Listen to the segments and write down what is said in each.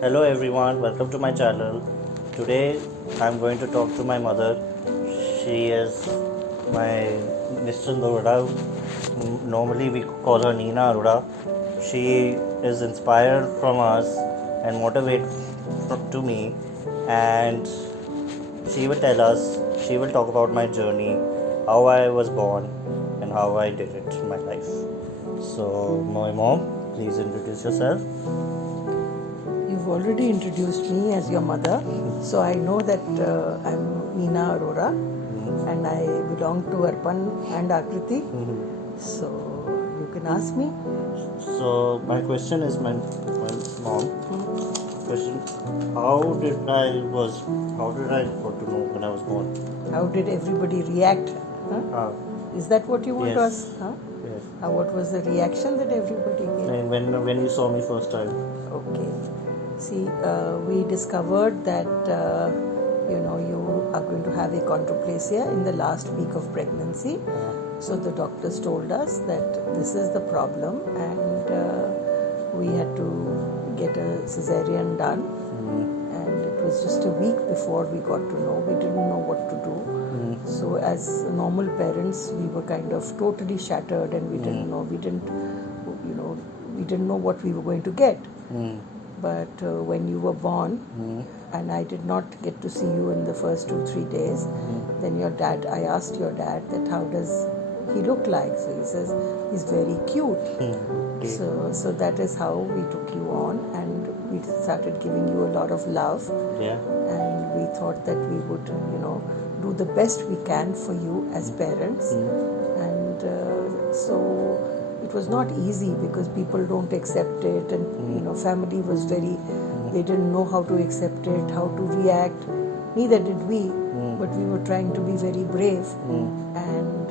Hello everyone, welcome to my channel. Today I'm going to talk to my mother. She is my Mr. Arora. Normally we call her Nina Arora. She is inspired from us and motivated to me, and she will tell us, she will talk about my journey, how I was born and how I did it in my life. So my mom, please introduce yourself. You've already introduced me as your mother, so I know that I'm Nina Arora and I belong to Arpan and Akriti. So you can ask me. So my question is, my mom question: how did I got to know when I was born? How did everybody react? Huh? Is that what you want to Yes. ask? Huh? Yes. What was the reaction that everybody gave? And when you saw me first time? Okay. See, we discovered that you are going to have achondroplasia in the last week of pregnancy. So the doctors told us that this is the problem, and we had to get a cesarean done. And it was just a week before we got to know. We didn't know what to do. So as normal parents, we were kind of totally shattered, and we didn't know. We didn't know what we were going to get. But when you were born, and I did not get to see you in the first 2-3 days, then I asked your dad that how does he look like? So he says he's very cute. So that is how we took you on, and we started giving you a lot of love. Yeah. And we thought that we would, do the best we can for you as parents. And so it was not easy because people don't accept it, and family was they didn't know how to accept it, how to react. Neither did we, but we were trying to be very brave. And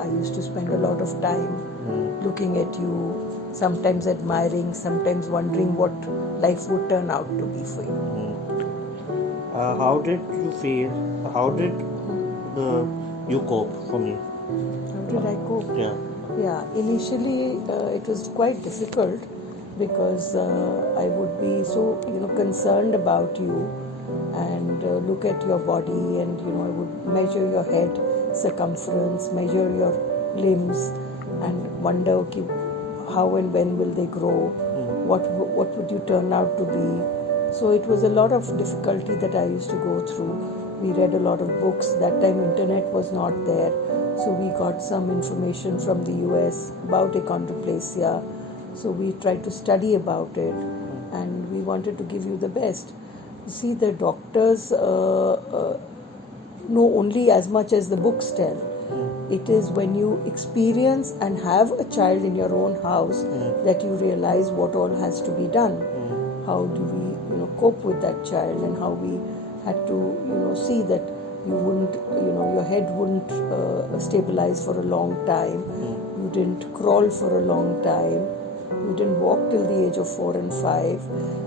I used to spend a lot of time looking at you, sometimes admiring, sometimes wondering what life would turn out to be for you. How did you feel? How did you cope for me? How did I cope? Yeah. Initially it was quite difficult because I would be so concerned about you, and look at your body, and I would measure your head circumference, measure your limbs, and wonder how and when will they grow, what would you turn out to be. So it was a lot of difficulty that I used to go through. We read a lot of books. That time internet was not there. So we got some information from the US about achondroplasia. So we tried to study about it, and we wanted to give you the best. You see, the doctors know only as much as the books tell. It is when you experience and have a child in your own house that you realize what all has to be done. How do we cope with that child, and how we had to see that you wouldn't, your head wouldn't stabilize for a long time. You didn't crawl for a long time. You didn't walk till the age of 4 and 5.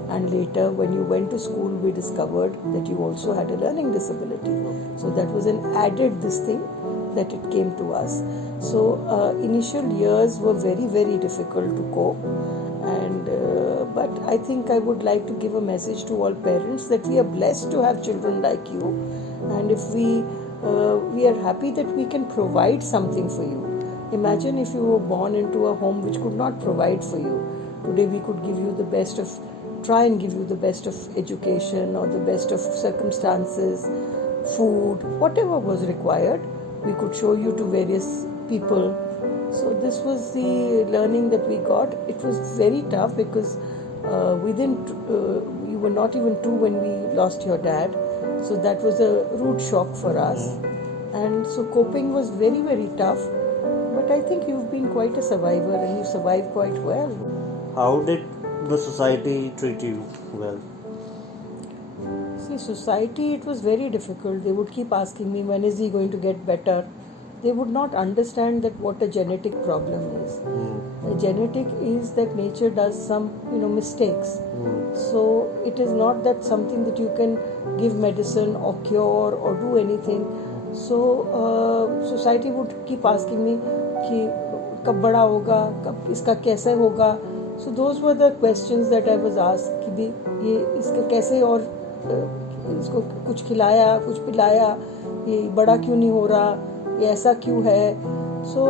And later, when you went to school, we discovered that you also had a learning disability. So that was an added thing that it came to us. So initial years were very, very difficult to cope. And but I think I would like to give a message to all parents that we are blessed to have children like you, and if we are happy that we can provide something for you. Imagine if you were born into a home which could not provide for you. Today we could try and give you the best of education, or the best of circumstances, food, whatever was required. We could show you to various people. So this was the learning that we got. It was very tough because we were not even 2 when we lost your dad. So that was a rude shock for us. And so coping was very, very tough. But I think you've been quite a survivor, and you survived quite well. How did the society treat you well? See, society, it was very difficult. They would keep asking me, when is he going to get better? They would not understand that what a genetic problem is. A genetic is that nature does some mistakes. So it is not that something that you can give medicine or cure or do anything. So society would keep asking me कि कब बड़ा होगा, कब इसका कैसे होगा. So those were the questions that I was asked कि भी ये इसका कैसे और इसको कुछ खिलाया कुछ पिलाया, ये बड़ा क्यों नहीं हो रहा, ये ऐसा क्यों है. So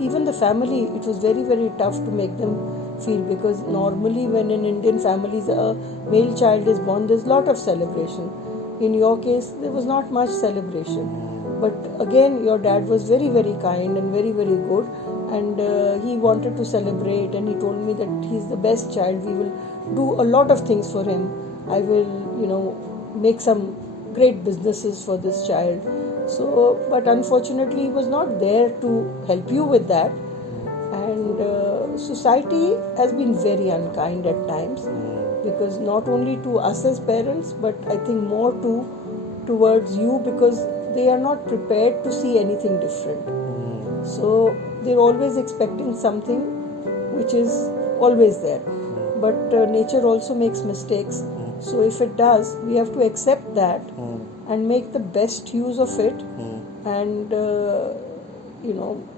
even the family, it was very very tough to make them feel, because normally when in Indian families a male child is born, there's a lot of celebration. In your case there was not much celebration, but again your dad was very very kind and very very good, and he wanted to celebrate, and he told me that he's the best child, we will do a lot of things for him, I will make some great businesses for this child. So but unfortunately he was not there to help you with that, and society has been very unkind at times, because not only to us as parents, but I think more towards you, because they are not prepared to see anything different. So they're always expecting something which is always there, but nature also makes mistakes. So if it does, we have to accept that and make the best use of it, and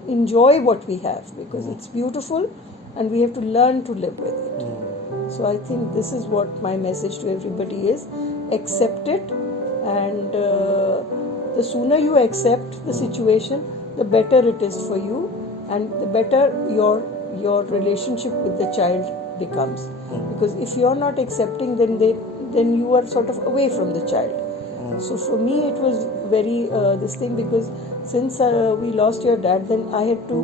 enjoy what we have, because it's beautiful and we have to learn to live with it. So I think this is what my message to everybody is: accept it, and the sooner you accept the situation, the better it is for you, and the better your relationship with the child becomes. Because if you're not accepting, then you are sort of away from the child. So for me it was very this thing, because since we lost your dad, then I had to,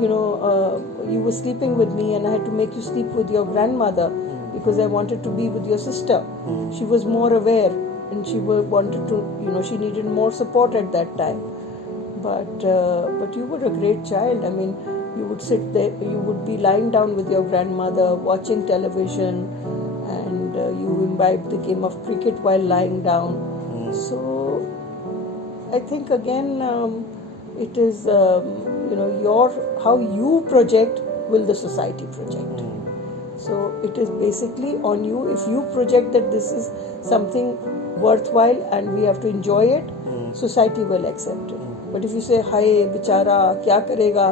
you were sleeping with me and I had to make you sleep with your grandmother, because I wanted to be with your sister. She was more aware, and she wanted to, she needed more support at that time. But you were a great child. I mean, you would sit there, you would be lying down with your grandmother watching television, and you imbibed the game of cricket while lying down. So I think again it is how you project will the society project. So it is basically on you. If you project that this is something worthwhile and we have to enjoy it, society will accept it. But if you say hi bichara kya karega,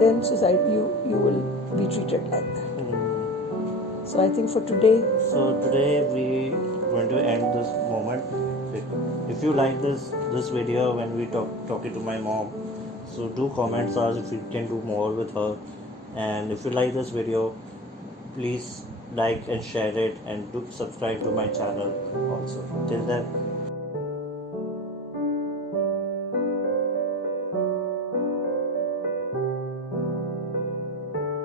then society you will be treated like that. So I think for today. So today we going to end this moment. If you like this video when we talking to my mom, so do comments us if we can do more with her. And if you like this video, please like and share it, and do subscribe to my channel also. Till then,